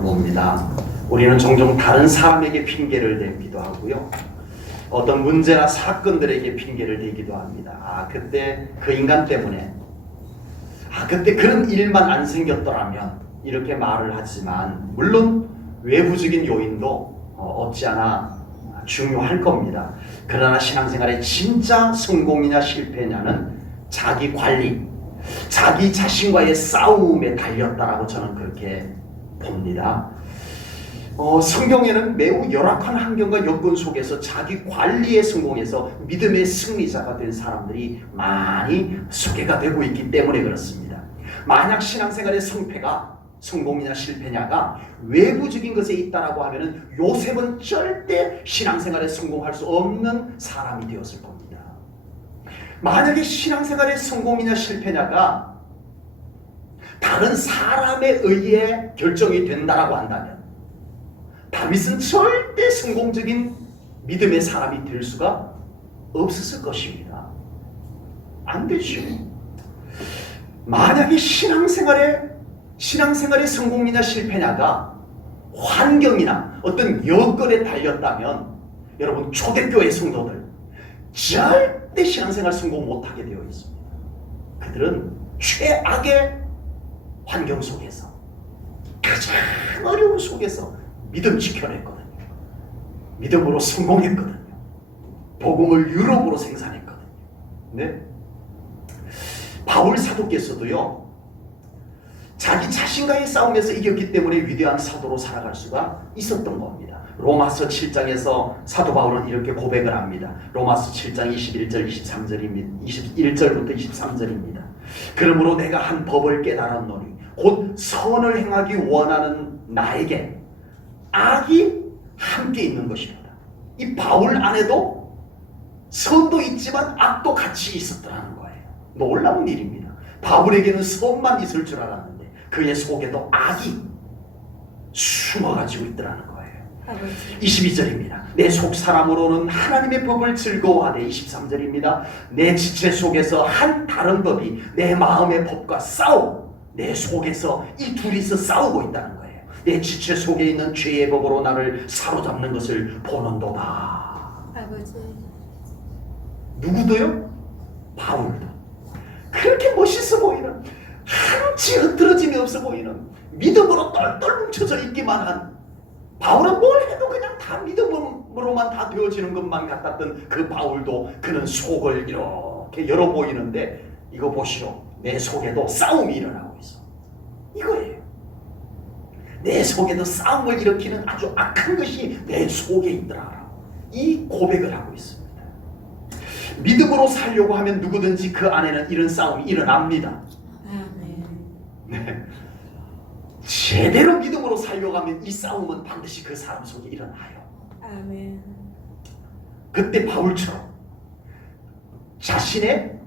저는 봅니다. 우리는 종종 다른 사람에게 핑계를 대기도 하고요. 어떤 문제나 사건들에게 핑계를 대기도 합니다. 그때 그 인간 때문에, 그때 그런 일만 안 생겼더라면 이렇게 말을 하지만, 물론 외부적인 요인도 없지 않아 중요할 겁니다. 그러나 신앙생활의 진짜 성공이냐 실패냐는 자기 관리, 자기 자신과의 싸움에 달렸다라고 저는 그렇게 봅니다. 성경에는 매우 열악한 환경과 여건 속에서 자기 관리에 성공해서 믿음의 승리자가 된 사람들이 많이 소개가 되고 있기 때문에 그렇습니다. 만약 신앙생활의 성공이냐 실패냐가 외부적인 것에 있다라고 하면은 요셉은 절대 신앙생활에 성공할 수 없는 사람이 되었을 겁니다. 만약에 신앙생활의 성공이냐 실패냐가 다른 사람에 의해 결정이 된다라고 한다면 다윗은 절대 성공적인 믿음의 사람이 될 수가 없었을 것입니다. 안 되죠. 만약에 신앙생활의 성공이냐 실패냐가 환경이나 어떤 여건에 달렸다면 여러분, 초대교회 성도들 절대 신앙생활 성공 못하게 되어 있습니다. 그들은 최악의 환경 속에서, 가장 어려운 속에서 믿음 지켜냈거든요. 믿음으로 성공했거든요. 복음을 유럽으로 생산했거든요. 네? 바울 사도께서도요, 자기 자신과의 싸움에서 이겼기 때문에 위대한 사도로 살아갈 수가 있었던 겁니다. 로마서 7장에서 사도 바울은 이렇게 고백을 합니다. 로마서 7장 21절 23절입니다. 21절부터 23절입니다. 그러므로 내가 한 법을 깨달았노니 곧 선을 행하기 원하는 나에게 악이 함께 있는 것입니다. 이 바울 안에도 선도 있지만 악도 같이 있었더라는 거예요. 놀라운 일입니다. 바울에게는 선만 있을 줄 알았는데 그의 속에도 악이 숨어가지고 있더라는 거예요. 22절입니다. 내 속 사람으로는 하나님의 법을 즐거워하되, 23절입니다. 내 지체 속에서 한 다른 법이 내 마음의 법과 싸우고, 내 속에서 이 둘이서 싸우고 있다는 거예요. 내 지체 속에 있는 죄의 법으로 나를 사로잡는 것을 보는도다. 아버지. 누구도요? 바울도. 그렇게 멋있어 보이는, 한치 흐트러짐이 없어 보이는, 믿음으로 똘똘 뭉쳐져 있기만 한, 바울은 뭘 해도 그냥 다 믿음으로만 다 되어지는 것만 같았던 그 바울도, 그는 속을 이렇게 열어 보이는데, 이거 보시오, 내 속에도 싸움이 일어나고 있어. 이거예요. 내 속에도 싸움을 일으키는 아주 악한 것이 내 속에 있더라. 이 고백을 하고 있습니다. 믿음으로 살려고 하면 누구든지 그 안에는 이런 싸움이 일어납니다. 네. 제대로 믿음으로 살려고 하면 이 싸움은 반드시 그 사람 속에 일어나요. 아멘. 그때 바울처럼 자신의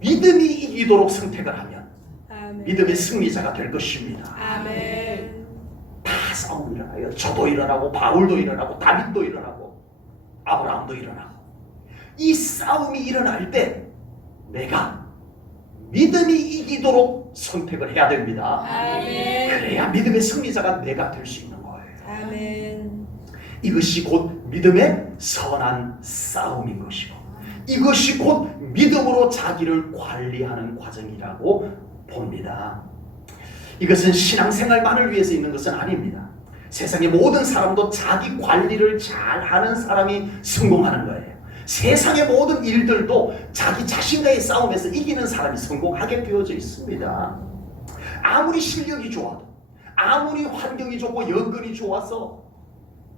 믿음이 이기도록 선택을 하면 아멘. 믿음의 승리자가 될 것입니다. 아멘. 다 싸움이 일어나요. 저도 일어나고, 바울도 일어나고, 다윗도 일어나고, 아브라함도 일어나고. 이 싸움이 일어날 때 내가 믿음이 이기도록 선택을 해야 됩니다. 아멘. 그래야 믿음의 승리자가 내가 될 수 있는 거예요. 아멘. 이것이 곧 믿음의 선한 싸움인 것이고, 이것이 곧 믿음으로 자기를 관리하는 과정이라고 봅니다. 이것은 신앙생활만을 위해서 있는 것은 아닙니다. 세상의 모든 사람도 자기 관리를 잘하는 사람이 성공하는 거예요. 세상의 모든 일들도 자기 자신과의 싸움에서 이기는 사람이 성공하게 되어져 있습니다. 아무리 실력이 좋아도, 아무리 환경이 좋고 여건이 좋아서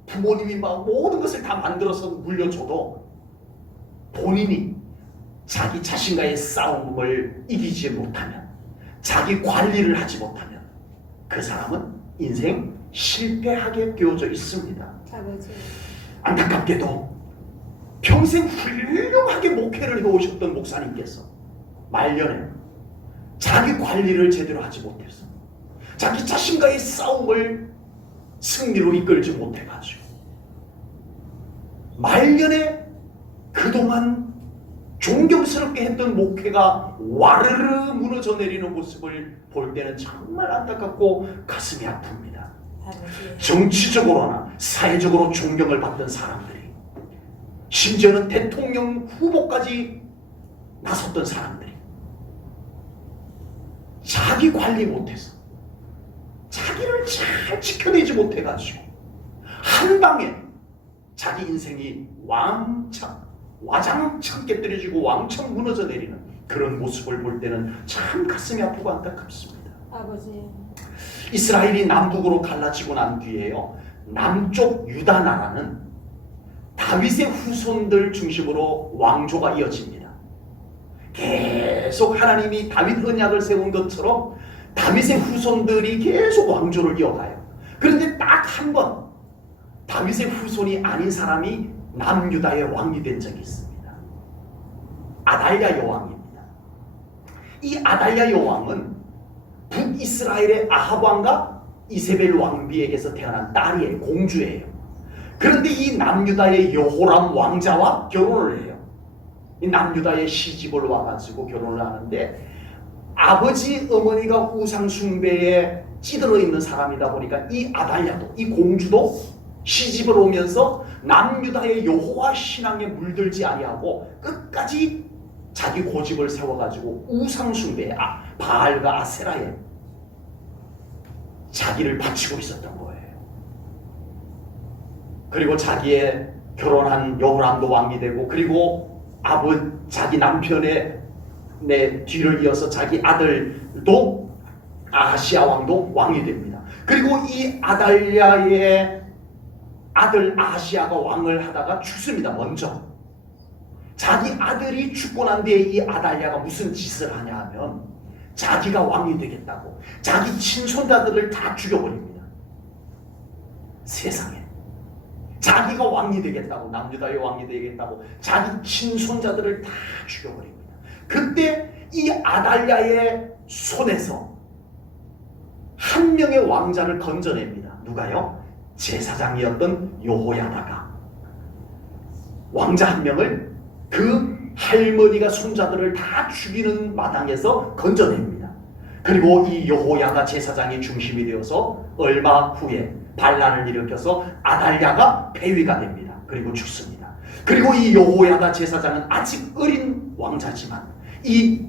부모님이 막 모든 것을 다 만들어서 물려줘도 본인이 자기 자신과의 싸움을 이기지 못하면, 자기 관리를 하지 못하면 그 사람은 인생 실패하게 되어져 있습니다. 아버지. 안타깝게도 평생 훌륭하게 목회를 해오셨던 목사님께서 말년에 자기 관리를 제대로 하지 못해서 자기 자신과의 싸움을 승리로 이끌지 못해가지고 말년에 그동안 존경스럽게 했던 목회가 와르르 무너져 내리는 모습을 볼 때는 정말 안타깝고 가슴이 아픕니다. 아버지. 정치적으로나 사회적으로 존경을 받던 사람들이, 심지어는 대통령 후보까지 나섰던 사람들이 자기 관리 못해서, 자기를 잘 지켜내지 못해가지고 한 방에 자기 인생이 와장창 깨뜨려지고 왕창 무너져 내리는 그런 모습을 볼 때는 참 가슴이 아프고 안타깝습니다. 아버지. 이스라엘이 남북으로 갈라지고 난 뒤에요, 남쪽 유다 나라는 다윗의 후손들 중심으로 왕조가 이어집니다. 계속 하나님이 다윗 언약을 세운 것처럼 다윗의 후손들이 계속 왕조를 이어가요. 그런데 딱 한 번 다윗의 후손이 아닌 사람이 남유다의 왕이 된 적이 있습니다. 아달랴 여왕입니다. 이 아달랴 여왕은 북이스라엘의 아합 왕과 이세벨 왕비에게서 태어난 딸이에요. 공주예요. 그런데 이 남유다의 여호람 왕자와 결혼을 해요. 이 남유다의 시집을 와가지고 결혼을 하는데, 아버지 어머니가 우상 숭배에 찌들어 있는 사람이다 보니까 이 아달랴도, 이 공주도 시집을 오면서 남유다의 여호와 신앙에 물들지 아니하고 끝까지 자기 고집을 세워가지고 우상 숭배에, 바알과 아세라에 자기를 바치고 있었던 거예요. 그리고 자기의 결혼한 여호람도 왕이 되고, 그리고 자기 남편의 뒤를 이어서 자기 아들도 아하시아 왕도 왕이 됩니다. 그리고 이 아달랴의 아들 아하시아가 왕을 하다가 죽습니다. 먼저 자기 아들이 죽고 난 뒤에 이 아달랴가 무슨 짓을 하냐 하면, 자기가 왕이 되겠다고 자기 친손자들을 다 죽여버립니다. 세상에 자기가 왕이 되겠다고, 남유다의 왕이 되겠다고 자기 친손자들을 다 죽여버립니다. 그때 이 아달랴의 손에서 한 명의 왕자를 건져냅니다. 누가요? 제사장이었던 여호야다가 왕자 한 명을 그 할머니가 손자들을 다 죽이는 마당에서 건져냅니다. 그리고 이 여호야다 제사장이 중심이 되어서 얼마 후에 반란을 일으켜서 아달랴가 폐위가 됩니다. 그리고 죽습니다. 그리고 이 여호야다 제사장은 아직 어린 왕자지만 이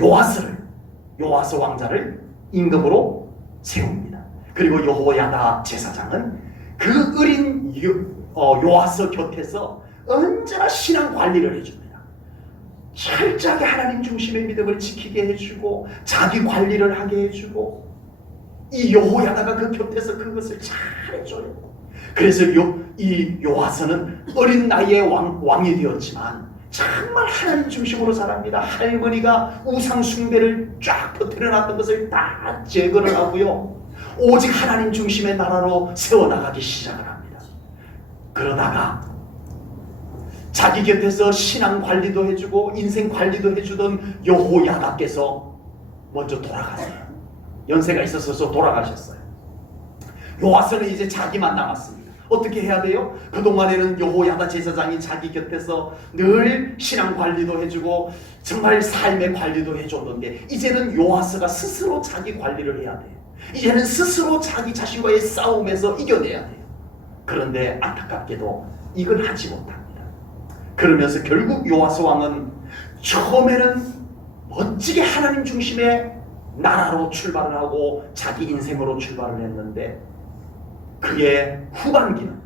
요아스 왕자를 임금으로 세웁니다. 그리고 여호야다 제사장은 그 어린 요아스 곁에서 언제나 신앙 관리를 해줍니다. 철저하게 하나님 중심의 믿음을 지키게 해주고 자기 관리를 하게 해주고, 이 여호야다가 그 곁에서 그것을 잘 해줘요. 그래서 이 요아스는 어린 나이에 왕이 되었지만 정말 하나님 중심으로 살합니다. 할머니가 우상 숭배를 쫙 퍼뜨려놨던 것을 다 제거를 하고요, 오직 하나님 중심의 나라로 세워나가기 시작을 합니다. 그러다가 자기 곁에서 신앙 관리도 해주고 인생 관리도 해주던 여호야다께서 먼저 돌아가세요. 연세가 있어서 돌아가셨어요. 요아스는 이제 자기만 남았습니다. 어떻게 해야 돼요? 그동안에는 여호야다 제사장이 자기 곁에서 늘 신앙 관리도 해주고 정말 삶의 관리도 해줬는데, 이제는 요아스가 스스로 자기 관리를 해야 돼요. 이제는 스스로 자기 자신과의 싸움에서 이겨내야 돼요. 그런데 안타깝게도 이걸 하지 못합니다. 그러면서 결국 요아스 왕은 처음에는 멋지게 하나님 중심의 나라로 출발을 하고 자기 인생으로 출발을 했는데, 그의 후반기는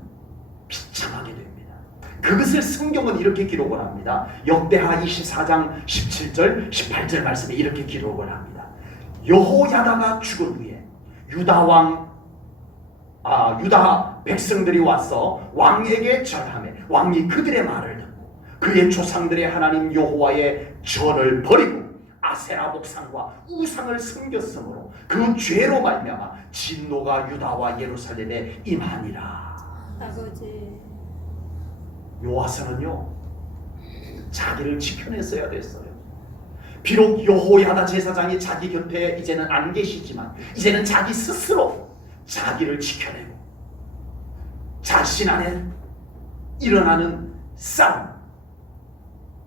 비참하게 됩니다. 그것을 성경은 이렇게 기록을 합니다. 역대하 24장 17절 18절 말씀에 이렇게 기록을 합니다. 여호야다가 죽은 후에 유다 백성들이 와서 왕에게 절하며 왕이 그들의 말을 듣고 그의 조상들의 하나님 여호와의 전을 버리고 아세라 목상과 우상을 섬겼으므로 그 죄로 말미암아 진노가 유다와 예루살렘에 임하니라. 아버지. 요아스는요, 자기를 지켜냈어야 됐어요. 비록 여호야다 제사장이 자기 곁에 이제는 안 계시지만 이제는 자기 스스로 자기를 지켜내고 자신 안에 일어나는 싸움,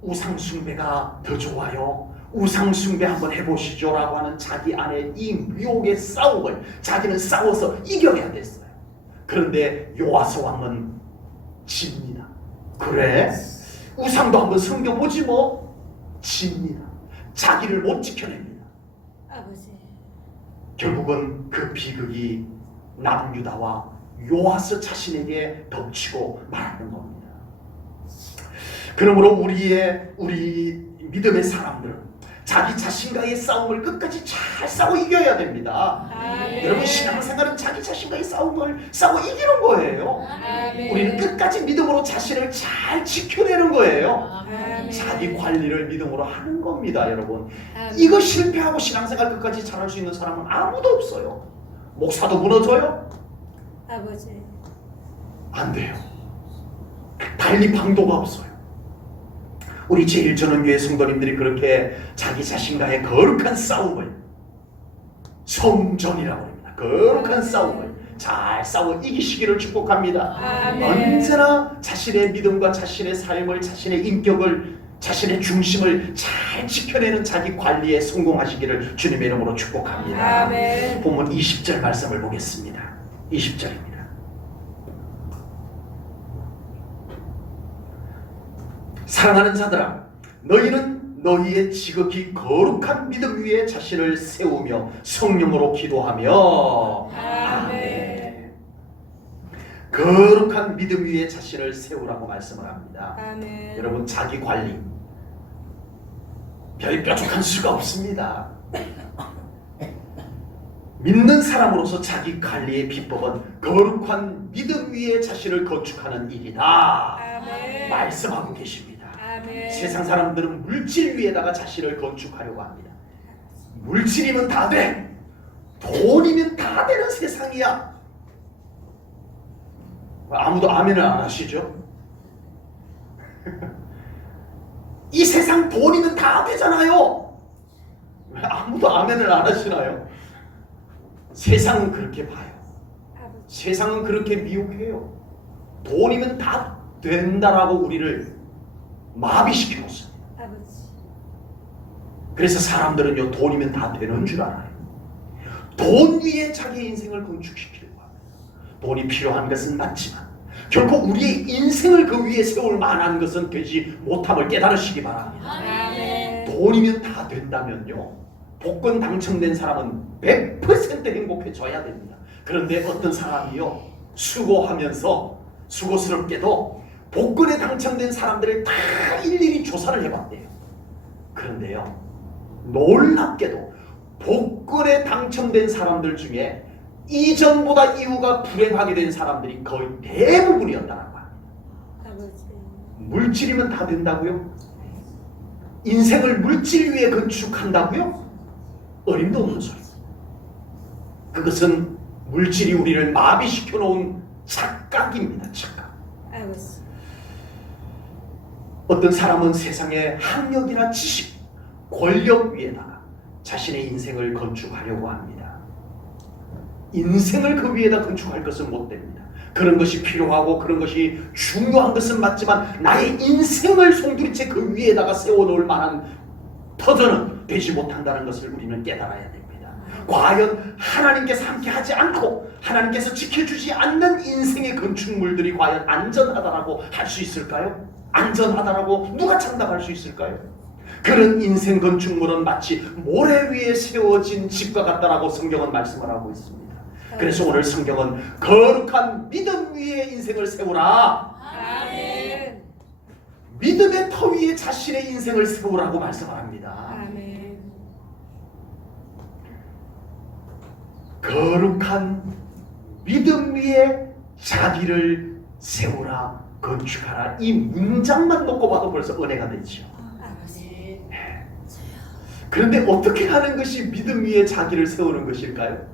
우상 숭배가 더 좋아요, 우상 숭배 한번 해보시죠 라고 하는 자기 안에 이 유혹의 싸움을 자기는 싸워서 이겨야 됐어요. 그런데 요아스 왕은 집니다. 그래? 우상도 한번 섬겨보지 뭐? 집니다. 자기를 못 지켜냅니다. 아버지. 결국은 그 비극이 남유다와 요아스 자신에게 덮치고 말하는 겁니다. 그러므로 우리 믿음의 사람들은 자기 자신과의 싸움을 끝까지 잘 싸워 이겨야 됩니다. 아멘. 여러분, 신앙생활은 자기 자신과의 싸움을 싸워 이기는 거예요. 아멘. 우리는 끝까지 믿음으로 자신을 잘 지켜내는 거예요. 아멘. 자기 관리를 믿음으로 하는 겁니다, 여러분. 아멘. 이거 실패하고 신앙생활 끝까지 잘할 수 있는 사람은 아무도 없어요. 목사도 무너져요? 아버지. 안 돼요. 달리 방도가 없어요. 우리 제1전원교회 성도님들이 그렇게 자기 자신과의 거룩한 싸움을 성전이라고 합니다. 거룩한 싸움을 잘 싸워 이기시기를 축복합니다. 아멘. 언제나 자신의 믿음과 자신의 삶을, 자신의 인격을, 자신의 중심을 잘 지켜내는 자기 관리에 성공하시기를 주님의 이름으로 축복합니다. 아멘. 본문 20절 말씀을 보겠습니다. 20절입니다. 사랑하는 자들아, 너희는 너희의 지극히 거룩한 믿음 위에 자신을 세우며 성령으로 기도하며 아멘. 거룩한 믿음 위에 자신을 세우라고 말씀을 합니다. 아멘. 여러분, 자기 관리 별 뾰족한 수가 없습니다. 믿는 사람으로서 자기 관리의 비법은 거룩한 믿음 위에 자신을 건축하는 일이다 아멘. 말씀하고 계십니다. 아멘. 세상 사람들은 물질 위에다가 자신을 건축하려고 합니다. 물질이면 다 돼. 돈이면 다 되는 세상이야. 아무도 아멘을 안 하시죠? 이 세상 돈이면 다 되잖아요. 왜 아무도 아멘을 안 하시나요? 세상은 그렇게 봐요. 아버지. 세상은 그렇게 미혹해요. 돈이면 다 된다라고 우리를 마비시켜 놓습니다. 아버지. 그래서 사람들은요, 돈이면 다 되는 줄 알아요. 돈 위에 자기 인생을 건축시키려고 합니다. 돈이 필요한 것은 맞지만 결코 우리의 인생을 그 위에 세울 만한 것은 되지 못함을 깨달으시기 바랍니다. 아멘. 돈이면 다 된다면요, 복권 당첨된 사람은 100% 행복해져야 됩니다. 그런데 어떤 사람이요, 수고스럽게도 복권에 당첨된 사람들을 다 일일이 조사를 해봤대요. 그런데요, 놀랍게도 복권에 당첨된 사람들 중에 이전보다 이후가 불행하게 된 사람들이 거의 대부분이었다라고 합니다. 아버지. 물질이면 다 된다고요? 인생을 물질 위에 건축한다고요? 어림도 없는 소리. 그것은 물질이 우리를 마비시켜 놓은 착각입니다. 착각. 아버지. 어떤 사람은 세상의 학력이나 지식, 권력 위에다가 자신의 인생을 건축하려고 합니다. 인생을 그 위에다 건축할 것은 못 됩니다. 그런 것이 필요하고 그런 것이 중요한 것은 맞지만 나의 인생을 송두리째 그 위에다가 세워놓을 만한 터전은 되지 못한다는 것을 우리는 깨달아야 됩니다. 과연 하나님께서 함께 하지 않고 하나님께서 지켜주지 않는 인생의 건축물들이 과연 안전하다라고 할 수 있을까요? 안전하다라고 누가 장담할 수 있을까요? 그런 인생 건축물은 마치 모래 위에 세워진 집과 같다라고 성경은 말씀을 하고 있습니다. 그래서 오늘 성경은 거룩한 믿음 위에 인생을 세우라, 아멘. 믿음의 터 위에 자신의 인생을 세우라고 말씀을 합니다. 아멘. 거룩한 믿음 위에 자기를 세우라, 건축하라, 이 문장만 놓고 봐도 벌써 은혜가 되죠. 아버지. 그런데 어떻게 하는 것이 믿음 위에 자기를 세우는 것일까요?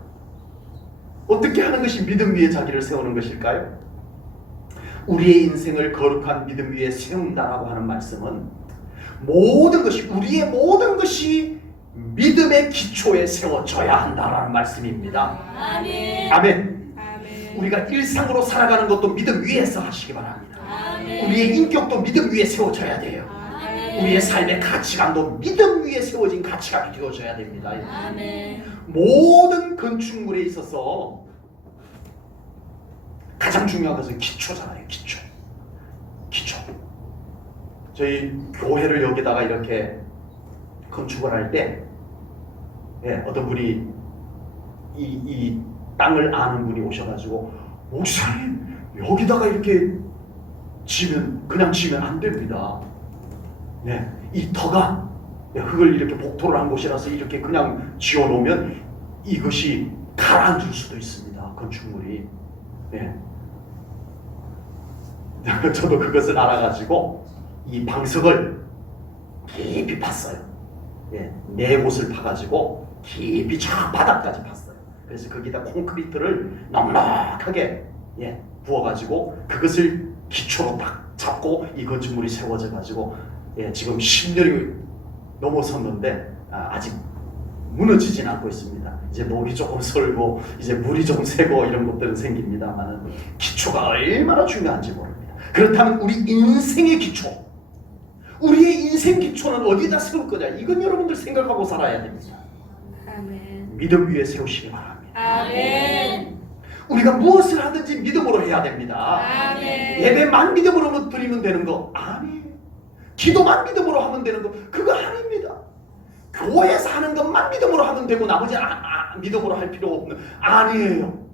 어떻게 하는 것이 믿음 위에 자기를 세우는 것일까요? 우리의 인생을 거룩한 믿음 위에 세운다라고 하는 말씀은 모든 것이, 우리의 모든 것이 믿음의 기초에 세워져야 한다라는 말씀입니다. 아멘. 아멘. 아멘. 우리가 일상으로 살아가는 것도 믿음 위에서 하시기 바랍니다. 아멘. 우리의 인격도 믿음 위에 세워져야 돼요. 아멘. 우리의 삶의 가치관도 믿음 위에 세워진 가치관이 되어져야 됩니다. 아멘. 모든 건축물에 있어서 가장 중요한 것은 기초잖아요. 기초. 저희 교회를 여기다가 이렇게 건축을 할 때 어떤 분이 이 땅을 아는 분이 오셔가지고, 목사님 여기다가 이렇게 그냥 지면 안 됩니다. 이 터가 흙을 이렇게 복토를 한 곳이라서 이렇게 그냥 지어놓으면 이것이 가라앉을 수도 있습니다. 건축물이. 저도 그것을 알아가지고 이 방석을 깊이 팠어요. 네 곳을 파가지고 깊이 저 바닥까지 팠어요. 그래서 거기다 콘크리트를 넉넉하게 부어가지고 그것을 기초로 딱 잡고 이 건축물이 세워져가지고 지금 10년이 넘어섰는데 아직 무너지진 않고 있습니다. 이제 녹이 조금 설고 이제 물이 좀 새고 이런 것들은 생깁니다만 기초가 얼마나 중요한지 모릅니다. 그렇다면 우리 인생의 기초, 우리의 인생 기초는 어디다 세울 거냐, 이건 여러분들 생각하고 살아야 됩니다. 아멘. 믿음 위에 세우시기 바랍니다. 아멘. 우리가 무엇을 하든지 믿음으로 해야 됩니다. 아멘. 예배만 믿음으로 드리면 되는 거 아니에요. 기도만 믿음으로 하면 되는 거 그거 아닙니다. 교회에서 하는 것만 믿음으로 하면 되고 나머지는 믿음으로 할 필요 없는, 아니에요.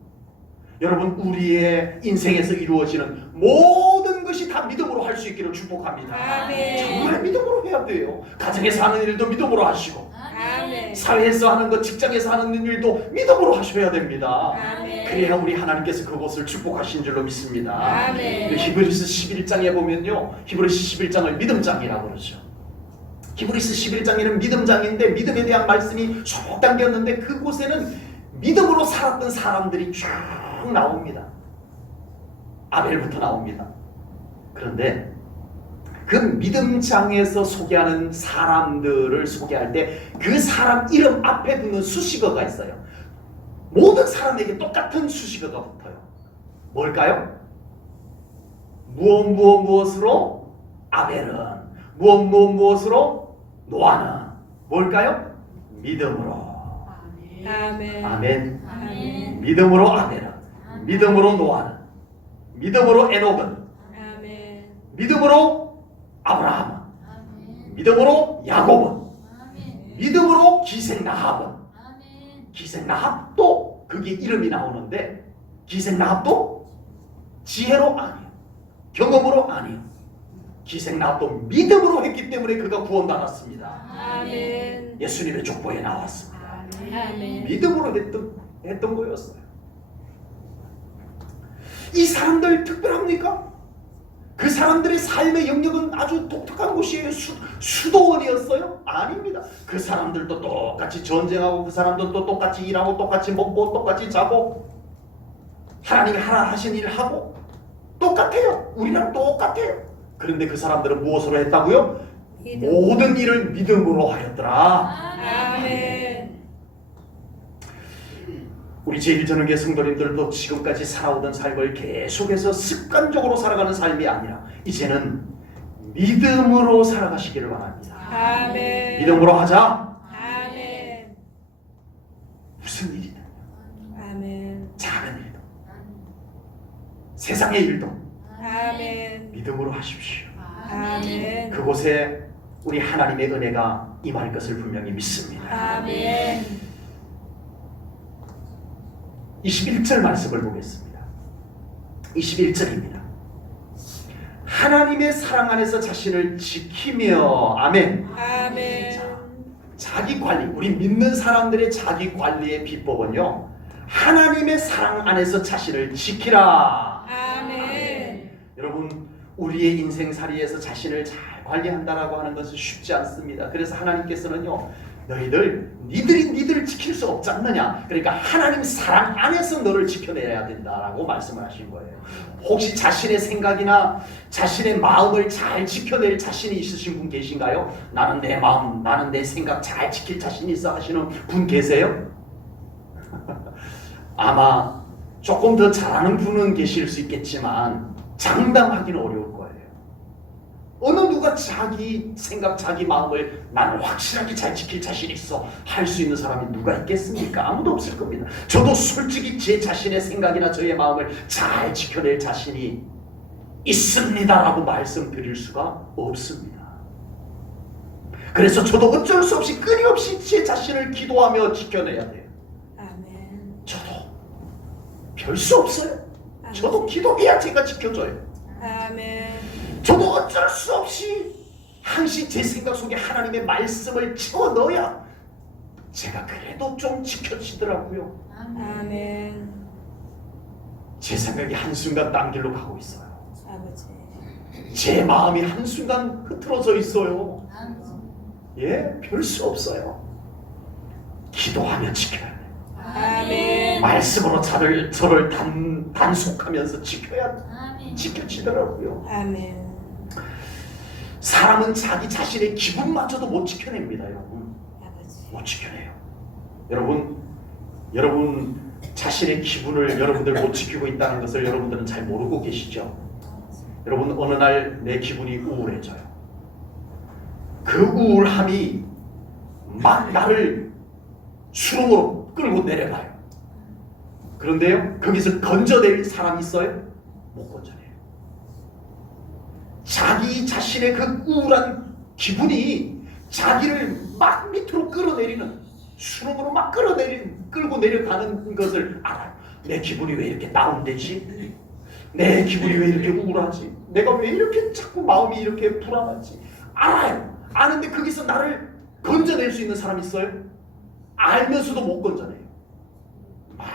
여러분, 우리의 인생에서 이루어지는 모든 것이 다 믿음으로 할 수 있기를 축복합니다. 아멘. 정말 믿음으로 해야 돼요. 가정에서 하는 일도 믿음으로 하시고, 아멘. 사회에서 하는 것, 직장에서 하는 일도 믿음으로 하셔야 됩니다. 아멘. 그래야 우리 하나님께서 그것을 축복하신 줄로 믿습니다. 아멘. 히브리서 11장에 보면요, 히브리서 11장을 믿음장이라고 그러죠. 히브리서 11장에는 믿음장인데 믿음에 대한 말씀이 쭉 담겼는데 그곳에는 믿음으로 살았던 사람들이 쭉 나옵니다. 아벨부터 나옵니다. 그런데 그 믿음장에서 소개하는 사람들을 소개할 때 그 사람 이름 앞에 붙는 수식어가 있어요. 모든 사람에게 똑같은 수식어가 붙어요. 뭘까요? 무엇으로 아벨은, 무엇으로 노아는, 뭘까요? 믿음으로. 아멘. 아멘. 아멘. 믿음으로 아벨은, 믿음으로 노아는, 믿음으로 에녹은, 아멘. 믿음으로 아브라함은, 믿음으로 야곱은, 믿음으로 기생라합은. 기생라합도 그게 이름이 나오는데 기생라합도 지혜로 아니에요. 경험으로 아니에요. 기생라합도 믿음으로 했기 때문에 그가 구원받았습니다. 아멘. 예수님의 족보에 나왔습니다. 아멘. 믿음으로 했던 거였어요. 이 사람들 특별합니까? 그 사람들의 삶의 영역은 아주 독특한 곳이에요. 수도원이었어요? 아닙니다. 그 사람들도 똑같이 전쟁하고, 그 사람들도 똑같이 일하고, 똑같이 먹고, 똑같이 자고, 하나님이 하나 하신 일을 하고 똑같아요. 우리랑 똑같아요. 그런데 그 사람들은 무엇으로 했다고요? 믿음. 모든 일을 믿음으로 하였더라. 아멘. 우리 제1전후교회 성도님들도 지금까지 살아오던 삶을 계속해서 습관적으로 살아가는 삶이 아니라 이제는 믿음으로 살아가시기를 바랍니다. 아멘. 믿음으로 하자. 아멘. 무슨 일이든, 아멘. 작은 일도, 세상의 일도 아멘. 믿음으로 하십시오. 아멘. 그곳에 우리 하나님의 은혜가 임할 것을 분명히 믿습니다. 아멘. 21절 말씀을 보겠습니다. 21절입니다. 하나님의 사랑 안에서 자신을 지키며, 아멘. 아멘. 자기 관리, 우리 믿는 사람들의 자기 관리의 비법은요, 하나님의 사랑 안에서 자신을 지키라. 아멘. 여러분, 우리의 인생살이에서 자신을 잘 관리한다라고 하는 것은 쉽지 않습니다. 그래서 하나님께서는요, 니들을 지킬 수 없지 않느냐, 그러니까 하나님 사랑 안에서 너를 지켜내야 된다라고 말씀을 하신 거예요. 혹시 자신의 생각이나 자신의 마음을 잘 지켜낼 자신이 있으신 분 계신가요? 나는 내 마음, 나는 내 생각 잘 지킬 자신이 있어 하시는 분 계세요? 아마 조금 더 잘하는 분은 계실 수 있겠지만 장담하기는 어려울 거예요. 어느 누가 자기 생각, 자기 마음을 나는 확실하게 잘 지킬 자신이 있어 할 수 있는 사람이 누가 있겠습니까? 아무도 없을 겁니다. 저도 솔직히 제 자신의 생각이나 저의 마음을 잘 지켜낼 자신이 있습니다라고 말씀드릴 수가 없습니다. 그래서 저도 어쩔 수 없이 끊임없이 제 자신을 기도하며 지켜내야 돼요. 아멘. 저도 별 수 없어요. 저도 기도해야 제가 지켜줘요. 아멘. 저도 어쩔 수 없이 항시 제 생각 속에 하나님의 말씀을 채워넣어야 제가 그래도 좀 지켜지더라고요. 아멘. 제 생각이 한순간 딴 길로 가고 있어요. 아버지. 제 마음이 한순간 흐트러져 있어요. 예, 별 수 없어요. 기도하며 지켜야 돼요. 아멘. 말씀으로 저를 단속하면서 지켜야 지켜지더라고요. 아멘. 사람은 자기 자신의 기분마저도 못 지켜냅니다, 여러분. 아버지. 못 지켜내요. 여러분 자신의 기분을 여러분들 못 지키고 있다는 것을 여러분들은 잘 모르고 계시죠? 여러분, 어느 날 내 기분이 우울해져요. 그 우울함이 막 나를 수렁으로 끌고 내려가요. 그런데요, 거기서 건져낼 사람이 있어요? 못 건져내요. 자기 자신의 그 우울한 기분이 자기를 막 밑으로 끌어내리는, 수렁으로 막 끌고 내려가는 것을 알아요. 내 기분이 왜 이렇게 다운되지? 내 기분이 왜 이렇게 우울하지? 내가 왜 이렇게 자꾸 마음이 이렇게 불안하지? 알아요. 아는데 거기서 나를 건져낼 수 있는 사람이 있어요? 알면서도 못 건져내요. 막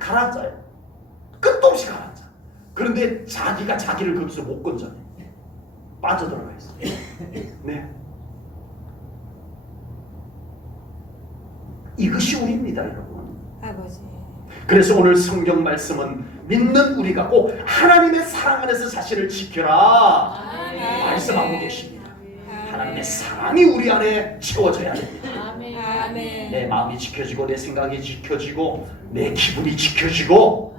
가라앉아요. 끝도 없이 가라앉아. 그런데 자기가 자기를 거기서 못 건져내. 빠져들어가 있어요. 네. 이것이 우리입니다, 여러분. 아버지. 그래서 오늘 성경 말씀은 믿는 우리가 꼭 하나님의 사랑 안에서 자신을 지켜라 말씀하고 계십니다. 하나님의 사랑이 우리 안에 채워져야 됩니다. 아멘. 내 마음이 지켜지고 내 생각이 지켜지고 내 기분이 지켜지고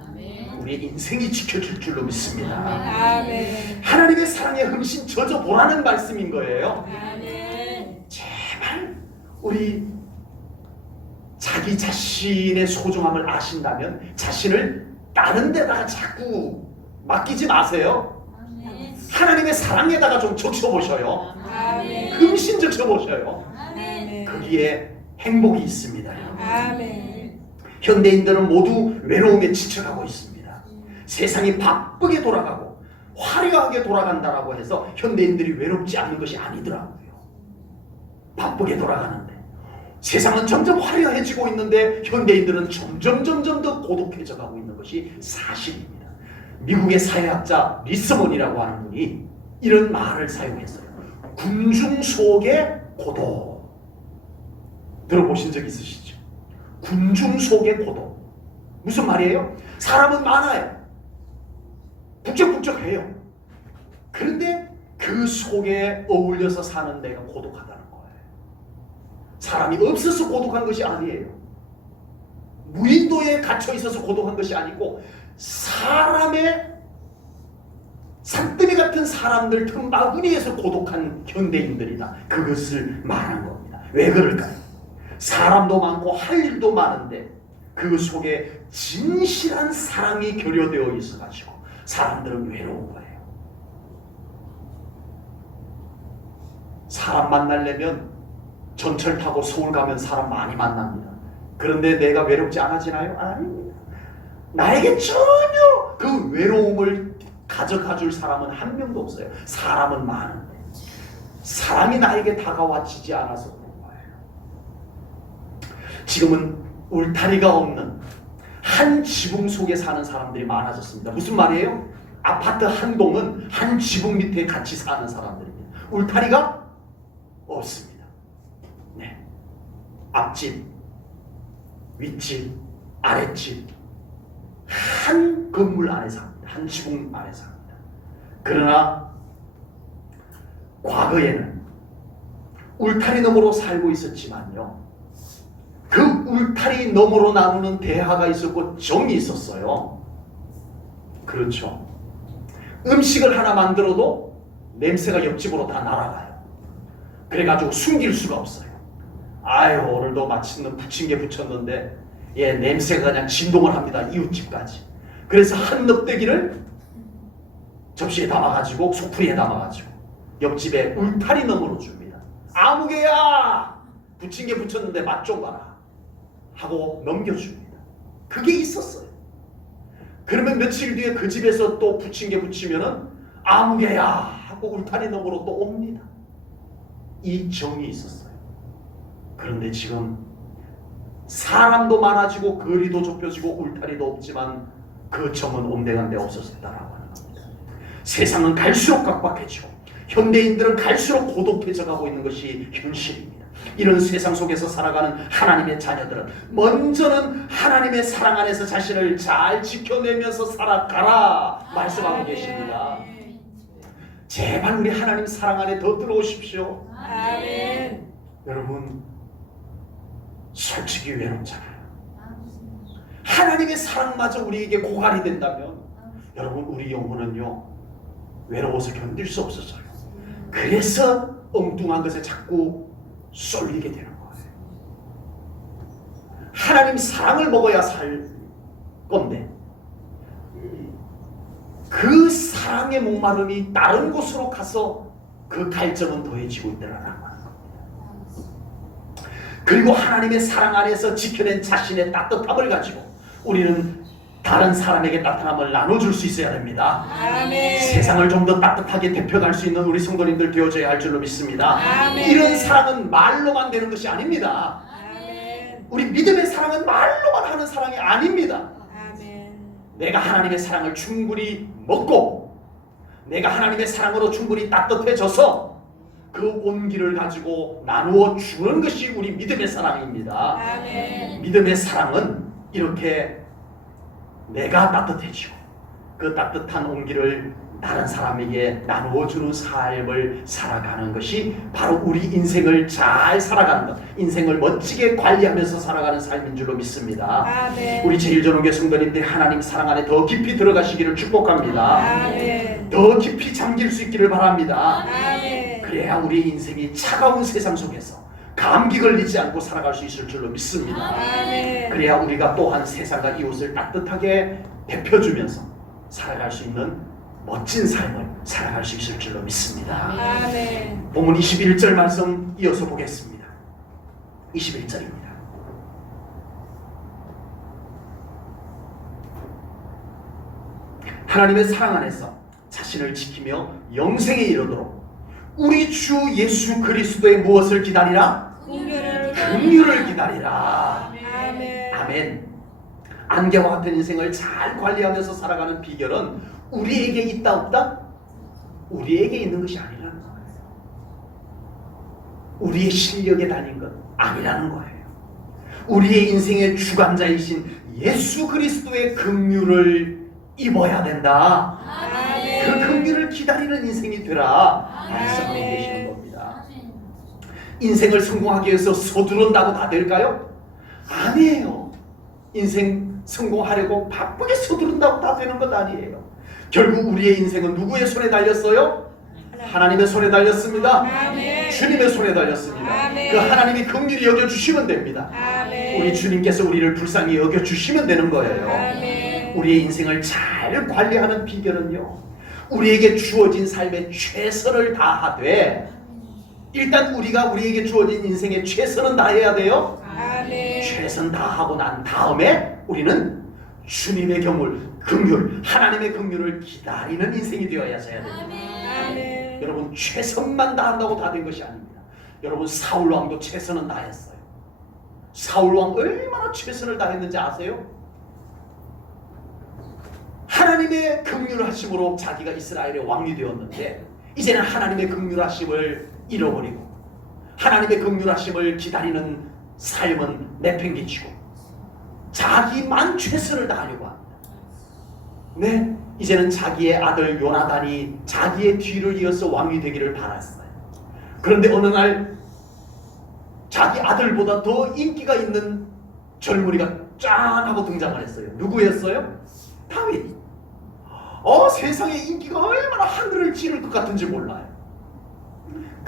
우리의 인생이 지켜질 줄로 믿습니다. 아멘. 하나님의 사랑에 흥신 젖어보라는 말씀인 거예요. 아멘. 제발 우리 자기 자신의 소중함을 아신다면 자신을 다른 데다가 자꾸 맡기지 마세요. 하나님의 사랑에다가 좀 적셔보셔요. 아멘. 흥신 적셔보셔요. 아멘. 거기에 행복이 있습니다. 아멘. 현대인들은 모두 외로움에 지쳐가고 있습니다. 세상이 바쁘게 돌아가고 화려하게 돌아간다라고 해서 현대인들이 외롭지 않는 것이 아니더라고요. 바쁘게 돌아가는데 세상은 점점 화려해지고 있는데 현대인들은 점점 더 고독해져 가고 있는 것이 사실입니다. 미국의 사회학자 리스먼이라고 하는 분이 이런 말을 사용했어요. 군중 속의 고독. 들어보신 적 있으시죠? 군중 속의 고독. 무슨 말이에요? 사람은 많아요. 북적북적해요. 그런데 그 속에 어울려서 사는 데가 고독하다는 거예요. 사람이 없어서 고독한 것이 아니에요. 무인도에 갇혀 있어서 고독한 것이 아니고 사람의 산더미 같은 사람들 틈바구니에서 고독한 현대인들이다. 그것을 말한 겁니다. 왜 그럴까요? 사람도 많고 할 일도 많은데 그 속에 진실한 사랑이 결여되어 있어가지고 사람들은 외로운 거예요. 사람 만나려면 전철 타고 서울 가면 사람 많이 만납니다. 그런데 내가 외롭지 않아지나요? 아닙니다. 나에게 전혀 그 외로움을 가져가줄 사람은 한 명도 없어요. 사람은 많은데 사람이 나에게 다가와지지 않아서 그런 거예요. 지금은 울타리가 없는 한 지붕 속에 사는 사람들이 많아졌습니다. 무슨 말이에요? 아파트 한 동은 한 지붕 밑에 같이 사는 사람들입니다. 울타리가 없습니다. 네. 앞집, 윗집, 아랫집 한 건물 안에 삽니다. 한 지붕 안에 삽니다. 그러나 과거에는 울타리 너머로 살고 있었지만요, 그 울타리 너머로 나누는 대화가 있었고 정이 있었어요. 그렇죠. 음식을 하나 만들어도 냄새가 옆집으로 다 날아가요. 그래가지고 숨길 수가 없어요. 아유, 오늘도 맛있는 부침개 부쳤는데 냄새가 그냥 진동을 합니다. 이웃집까지. 그래서 한 넙대기를 접시에 담아가지고 소쿠리에 담아가지고 옆집에 울타리 너머로 줍니다. 아무개야, 부침개 부쳤는데 맛 좀 봐라 하고 넘겨줍니다. 그게 있었어요. 그러면 며칠 뒤에 그 집에서 또 부침개 부치면은 아무개야 하고 울타리 너머로 또 옵니다. 이 정이 있었어요. 그런데 지금 사람도 많아지고 거리도 좁혀지고 울타리도 없지만 그 정은 온데간데 없어졌다라고 하는 겁니다. 세상은 갈수록 각박해지고 현대인들은 갈수록 고독해져 가고 있는 것이 현실입니다. 이런 세상 속에서 살아가는 하나님의 자녀들은 먼저는 하나님의 사랑 안에서 자신을 잘 지켜내면서 살아가라 말씀하고 계십니다. 제발 우리 하나님 사랑 안에 더 들어오십시오. 아멘. 여러분, 솔직히 외롭잖아요. 하나님의 사랑마저 우리에게 고갈이 된다면 여러분, 우리 영혼은요 외로워서 견딜 수 없어져요. 그래서 엉뚱한 것에 자꾸 쏠리게 되는 거예요. 하나님 사랑을 먹어야 살 건데 그 사랑의 목마름이 다른 곳으로 가서 그 갈증은 더해지고 있더라라고 하는 겁니다. 그리고 하나님의 사랑 안에서 지켜낸 자신의 따뜻함을 가지고 우리는 다른 사람에게 따뜻함을 나눠줄 수 있어야 됩니다. 아멘. 세상을 좀 더 따뜻하게 대표할 수 있는 우리 성도님들 되어져야 할 줄로 믿습니다. 아멘. 이런 사랑은 말로만 되는 것이 아닙니다. 아멘. 우리 믿음의 사랑은 말로만 하는 사랑이 아닙니다. 아멘. 내가 하나님의 사랑을 충분히 먹고 내가 하나님의 사랑으로 충분히 따뜻해져서 그 온기를 가지고 나누어 주는 것이 우리 믿음의 사랑입니다. 아멘. 믿음의 사랑은 이렇게 내가 따뜻해지고 그 따뜻한 온기를 다른 사람에게 나누어주는 삶을 살아가는 것이 바로 우리 인생을 잘 살아가는 것, 인생을 멋지게 관리하면서 살아가는 삶인 줄로 믿습니다. 아멘. 우리 제일전후교 성도님들 하나님 사랑 안에 더 깊이 들어가시기를 축복합니다. 아멘. 더 깊이 잠길 수 있기를 바랍니다. 아멘. 그래야 우리 인생이 차가운 세상 속에서 감기 걸리지 않고 살아갈 수 있을 줄로 믿습니다. 아멘. 그래야 우리가 또한 세상과 이웃을 따뜻하게 데펴주면서 살아갈 수 있는 멋진 삶을 살아갈 수 있을 줄로 믿습니다. 아멘. 본문 21절 말씀 이어서 보겠습니다. 21절입니다. 하나님의 사랑 안에서 자신을 지키며 영생에 이르도록 우리 주 예수 그리스도의 무엇을 기다리라? 긍휼을 기다리라. 아멘. 아멘. 안개와 같은 인생을 잘 관리하면서 살아가는 비결은 우리에게 있다 없다? 우리에게 있는 것이 아니라는 거예요. 우리의 실력에 달린 것 아니라는 거예요. 우리의 인생의 주관자이신 예수 그리스도의 긍휼을 입어야 된다. 그 아멘. 긍휼을 기다리는 인생이 되라 말씀하고 아멘. 계시는 겁니다. 인생을 성공하기 위해서 서두른다고 다 될까요? 아니에요. 인생 성공하려고 바쁘게 서두른다고 다 되는 것 아니에요. 결국 우리의 인생은 누구의 손에 달렸어요? 하나님의 손에 달렸습니다. 아멘. 주님의 손에 달렸습니다. 아멘. 그 하나님이 긍휼히 여겨주시면 됩니다. 아멘. 우리 주님께서 우리를 불쌍히 여겨주시면 되는 거예요. 아멘. 우리의 인생을 잘 관리하는 비결은요, 우리에게 주어진 삶의 최선을 다하되, 일단 우리가 우리에게 주어진 인생의 최선은 다해야 돼요. 아멘. 최선 다하고 난 다음에 우리는 주님의 긍휼, 하나님의 긍휼을 기다리는 인생이 되어야 됩니다. 아멘. 여러분, 최선만 다한다고 다 된 것이 아닙니다. 여러분, 사울 왕도 최선은 다했어요. 사울 왕 얼마나 최선을 다했는지 아세요? 하나님의 긍휼하심으로 자기가 이스라엘의 왕이 되었는데 이제는 하나님의 긍휼하심을 잃어버리고 하나님의 긍휼하심을 기다리는 삶은 내팽개치고 자기만 최선을 다하려고 합니다. 네, 이제는 자기의 아들 요나단이 자기의 뒤를 이어서 왕이 되기를 바랐어요. 그런데 어느 날 자기 아들보다 더 인기가 있는 젊은이가 짠 하고 등장을 했어요. 누구였어요? 다윗. 세상에 인기가 얼마나 하늘을 찌를 것 같은지 몰라요.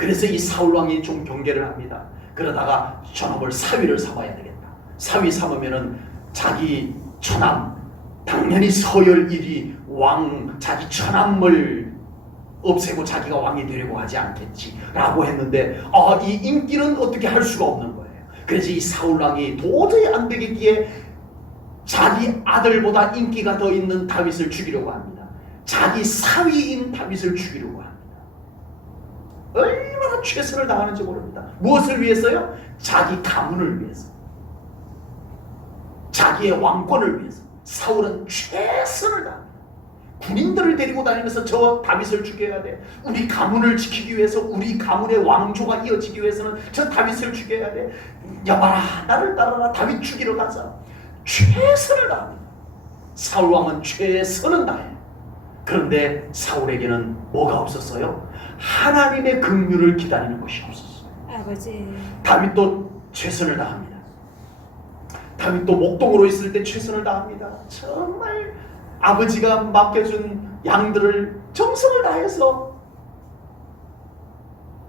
그래서 이 사울 왕이 좀 경계를 합니다. 그러다가 저놈을 사위를 삼아야 되겠다. 사위 삼으면은 자기 처남, 당연히 서열 1위 왕, 자기 처남을 없애고 자기가 왕이 되려고 하지 않겠지라고 했는데 이 인기는 어떻게 할 수가 없는 거예요. 그래서 이 사울 왕이 도저히 안 되겠기에 자기 아들보다 인기가 더 있는 다윗을 죽이려고 합니다. 자기 사위인 다윗을 죽이려고 합니다. 얼마나 최선을 다하는지 모릅니다. 무엇을 위해서요? 자기 가문을 위해서, 자기의 왕권을 위해서. 사울은 최선을 다합니다. 군인들을 데리고 다니면서 저 다윗을 죽여야 돼. 우리 가문을 지키기 위해서, 우리 가문의 왕조가 이어지기 위해서는 저 다윗을 죽여야 돼. 여봐라, 나를 따라라, 다윗 죽이러 가자. 최선을 다합니다. 사울 왕은 최선은 다해요. 그런데 사울에게는 뭐가 없었어요? 하나님의 긍휼을 기다리는 것이 없었어요. 아버지. 다윗도 최선을 다합니다. 다윗도 목동으로 있을 때 최선을 다합니다. 정말 아버지가 맡겨준 양들을 정성을 다해서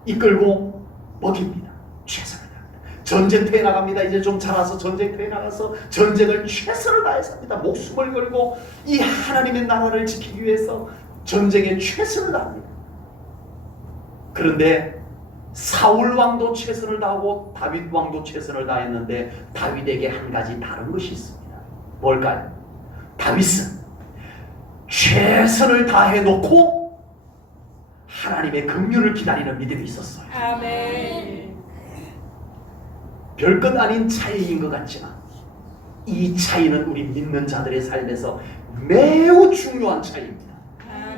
이끌고 먹입니다. 최선을 다합니다. 전쟁터에 나갑니다. 이제 좀 자라서 전쟁터에 나가서 전쟁을 최선을 다해서 합니다. 목숨을 걸고 이 하나님의 나라를 지키기 위해서 전쟁에 최선을 다합니다. 그런데 사울 왕도 최선을 다하고 다윗 왕도 최선을 다했는데 다윗에게 한 가지 다른 것이 있습니다. 뭘까요? 다윗은 최선을 다해 놓고 하나님의 긍휼을 기다리는 믿음이 있었어요. 아멘. 별것 아닌 차이인 것 같지만 이 차이는 우리 믿는 자들의 삶에서 매우 중요한 차이입니다.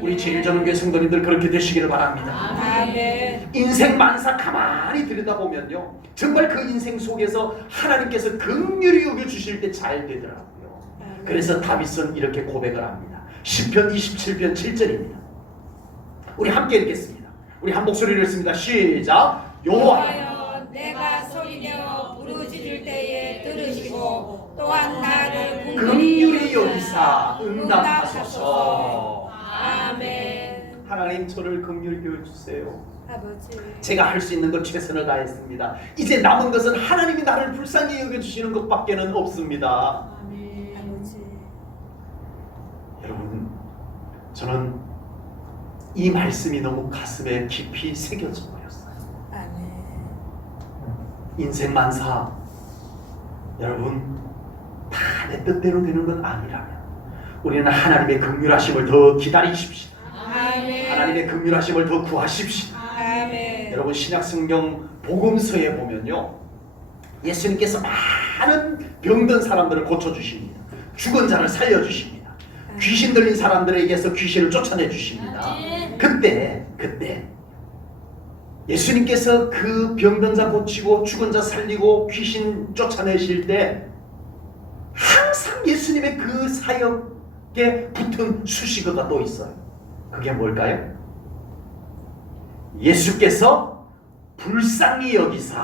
우리 제일전원교회 성도님들 그렇게 되시기를 바랍니다. 아멘. 인생 만사 가만히 들여다보면요, 정말 그 인생 속에서 하나님께서 긍휼히 여겨주실 때 잘 되더라고요. 그래서 다윗은 이렇게 고백을 합니다. 시편 27편 7절입니다. 우리 함께 읽겠습니다. 우리 한 목소리를 읽습니다. 시작. 여호와여, 내가 소리내어 부르짖을 때에 들으시고 또한 나를 긍휼히 여기사 응답하소서. 아멘. 하나님, 저를 긍휼히 여겨주세요. 아버지. 제가 할 수 있는 것 최선을 다했습니다. 이제 남은 것은 하나님이 나를 불쌍히 여겨주시는 것밖에는 없습니다. 아멘. 아버지. 여러분, 저는 이 말씀이 너무 가슴에 깊이 새겨져 버렸어요. 아멘. 인생 만사, 여러분, 다 내 뜻대로 되는 건 아니라면 우리는 하나님의 긍휼하심을 더 기다리십시오. 아멘. 하나님의 긍휼하심을 더 구하십시오. 아멘. 여러분, 신약성경 복음서에 보면요, 예수님께서 많은 병든 사람들을 고쳐주십니다. 죽은 자를 살려주십니다. 귀신 들린 사람들에게서 귀신을 쫓아내주십니다. 그때 예수님께서 그 병든 자 고치고 죽은 자 살리고 귀신 쫓아내실 때 항상 예수님의 그 사역에 붙은 수식어가 또 있어요. 그게 뭘까요? 예수께서 불쌍히 여기사,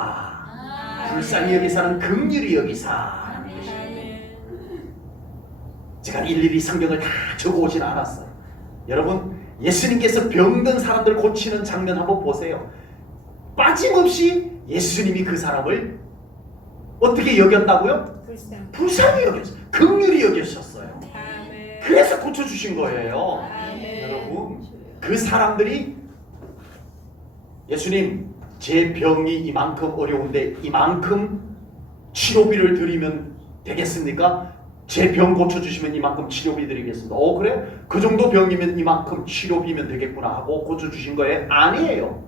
불쌍히 여기사는 긍휼히 여기사. 아멘. 제가 일일이 성경을 다 적어오진 않았어요. 여러분, 예수님께서 병든 사람들 고치는 장면 한번 보세요. 빠짐없이 예수님이 그 사람을 어떻게 여겼다고요? 불쌍히 여겼어요. 긍휼히 여기셨어요. 아멘. 그래서 고쳐주신 거예요. 아멘. 여러분, 그 사람들이 예수님, 제 병이 이만큼 어려운데 이만큼 치료비를 드리면 되겠습니까? 제 병 고쳐주시면 이만큼 치료비 드리겠습니다. 그래요? 그 정도 병이면 이만큼 치료비면 되겠구나 하고 고쳐주신 거예요? 아니에요.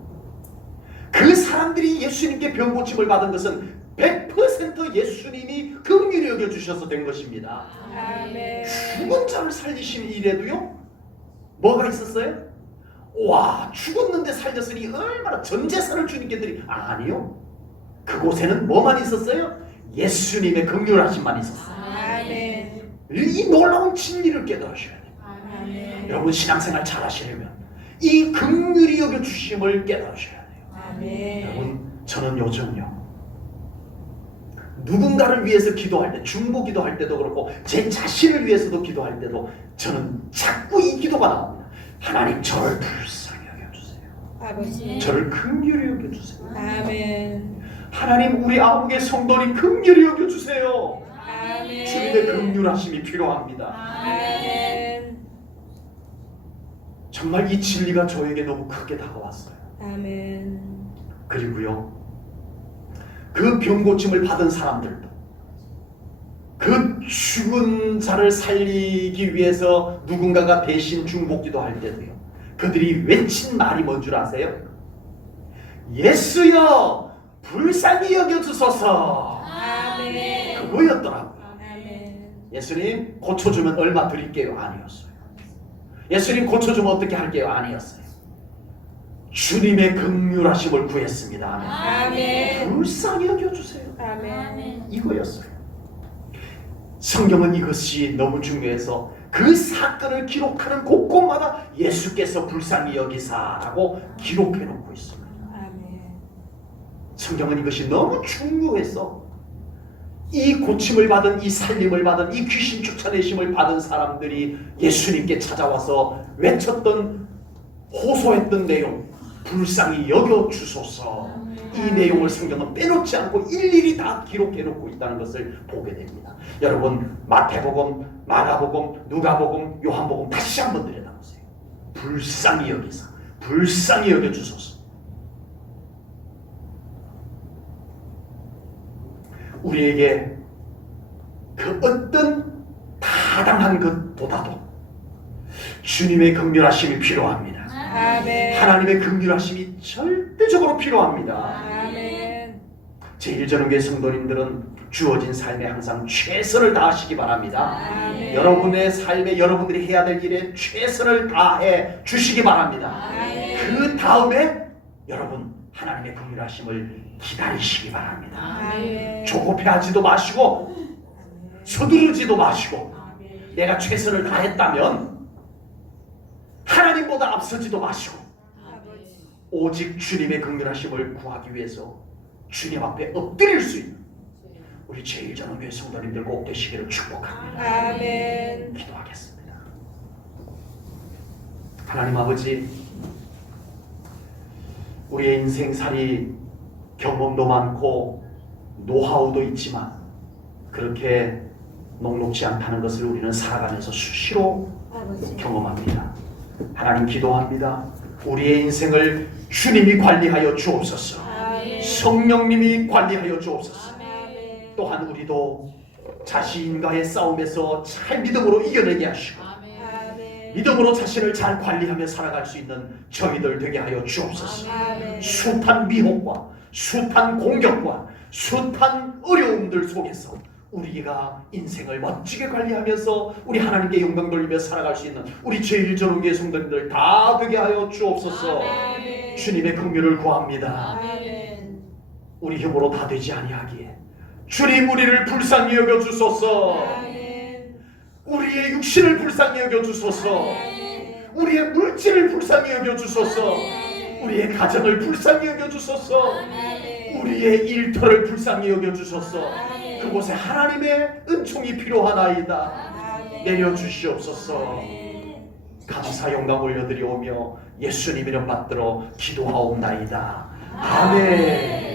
그 사람들이 예수님께 병 고침을 받은 것은 100% 예수님이 긍휼히 여겨주셔서 된 것입니다. 아멘. 죽은 자를 살리신 일에도요, 뭐가 있었어요? 와, 죽었는데 살렸으니 얼마나 전 재산을 주님께 드리. 아니요, 그곳에는 뭐만 있었어요? 예수님의 긍휼하심만 있었어요. 아멘. 이 놀라운 진리를 깨달으셔야 돼요. 아멘. 여러분, 신앙생활 잘 하시려면 이 긍휼히 여겨주심을 깨달으셔야 돼요. 아멘. 여러분, 저는 요즘요, 누군가를 위해서 기도할 때, 중보 기도할 때도 그렇고 제 자신을 위해서도 기도할 때도 저는 자꾸 이 기도가 나옵니다. 하나님, 저를 불쌍히 여겨주세요. 아버지. 저를 긍휼히 여겨주세요. 아멘. 하나님, 우리 아국의 성도님 긍휼히 여겨주세요. 아멘. 주님의 긍휼하심이 필요합니다. 아멘. 정말 이 진리가 저에게 너무 크게 다가왔어요. 아멘. 그리고요, 그 병고침을 받은 사람들도 그 죽은 자를 살리기 위해서 누군가가 대신 중복기도 할 때도요, 그들이 외친 말이 뭔 줄 아세요? 예수여 불쌍히 여겨주소서. 아멘. 그거였더라고요. 아멘. 예수님 고쳐주면 얼마 드릴게요? 아니었어요. 예수님 고쳐주면 어떻게 할게요? 아니었어요. 주님의 긍휼하심을 구했습니다. 아멘. 아멘. 불쌍히 여겨주세요. 아멘. 이거였어요. 성경은 이것이 너무 중요해서 그 사건을 기록하는 곳곳마다 예수께서 불쌍히 여기사라고 기록해 놓고 있습니다. 아멘. 성경은 이것이 너무 중요해서 이 고침을 받은, 이 살림을 받은, 이 귀신 쫓아내심을 받은 사람들이 예수님께 찾아와서 외쳤던, 호소했던 내용, 불쌍히 여겨주소서, 이 내용을 성경은 빼놓지 않고 일일이 다 기록해 놓고 있다는 것을 보게 됩니다. 여러분, 마태복음, 마가복음, 누가복음, 요한복음 다시 한번 들여다보세요. 불쌍히 여기사, 불쌍히 여겨주소서. 우리에게 그 어떤 타당한 것보다도 주님의 긍휼하심이 필요합니다. 아멘. 하나님의 긍휼하심이 절대적으로 필요합니다. 아멘. 제1전원교회 성도님들은 주어진 삶에 항상 최선을 다하시기 바랍니다. 아멘. 여러분의 삶에 여러분들이 해야 될 일에 최선을 다해 주시기 바랍니다. 아멘. 그 다음에 여러분 하나님의 긍휼하심을 기다리시기 바랍니다. 아멘. 조급해하지도 마시고 서두르지도 마시고 아멘. 내가 최선을 다했다면 하나님보다 앞서지도 마시고 아버지. 오직 주님의 긍휼하심을 구하기 위해서 주님 앞에 엎드릴 수 있는 우리 제1전원교회 성도님들 꼭 되시기를 축복합니다. 아멘. 기도하겠습니다. 하나님 아버지, 우리의 인생살이 경험도 많고 노하우도 있지만 그렇게 녹록지 않다는 것을 우리는 살아가면서 수시로 아버지. 경험합니다. 하나님 기도합니다. 우리의 인생을 주님이 관리하여 주옵소서. 아멘. 성령님이 관리하여 주옵소서. 아멘. 또한 우리도 자신과의 싸움에서 잘 믿음으로 이겨내게 하시고 아멘. 믿음으로 자신을 잘 관리하며 살아갈 수 있는 저희들 되게 하여 주옵소서. 아멘. 숱한 미혹과 숱한 공격과 숱한 어려움들 속에서 우리가 인생을 멋지게 관리하면서 우리 하나님께 영광 돌리며 살아갈 수 있는 우리 제1전원교회 성도님들 다 되게 하여 주옵소서. 아멘. 주님의 긍휼을 구합니다. 아멘. 우리 힘으로 다 되지 아니하기에 주님 우리를 불쌍히 여겨주소서. 아멘. 우리의 육신을 불쌍히 여겨주소서. 우리의 물질을 불쌍히 여겨주소서. 우리의 가정을 불쌍히 여겨주소서. 우리의 일터를 불쌍히 여겨주소서. 그곳에 하나님의 은총이 필요하나이다. 내려주시옵소서. 감사 영광 올려드리오며 예수님 이름 받들어 기도하옵나이다. 아멘.